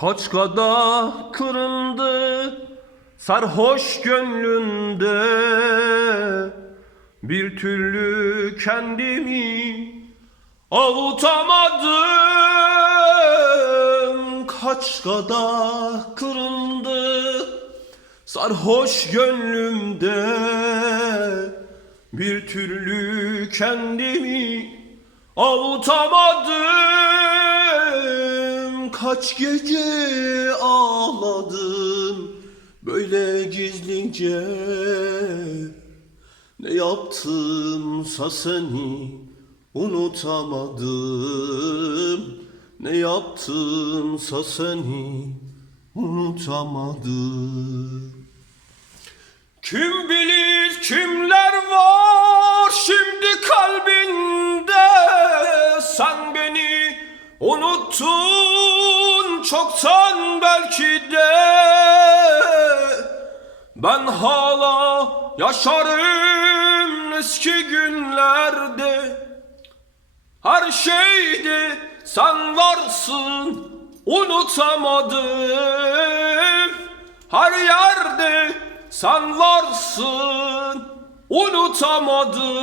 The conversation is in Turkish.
Kaç kada kırıldı sarhoş gönlünde. Bir türlü kendimi avutamadım. Kaç kada kırıldı sarhoş gönlümde. Bir türlü kendimi avutamadım Kaç gece ağladım böyle gizlice? Ne yaptımsa seni unutamadım. Ne yaptımsa seni unutamadım. Kim bilir kimler var şimdi kalbinde? Sen beni unuttun çoktan belki de Ben hala yaşarım eski günlerde. Her şeyde sen varsın unutamadım Her yerde sen varsın unutamadım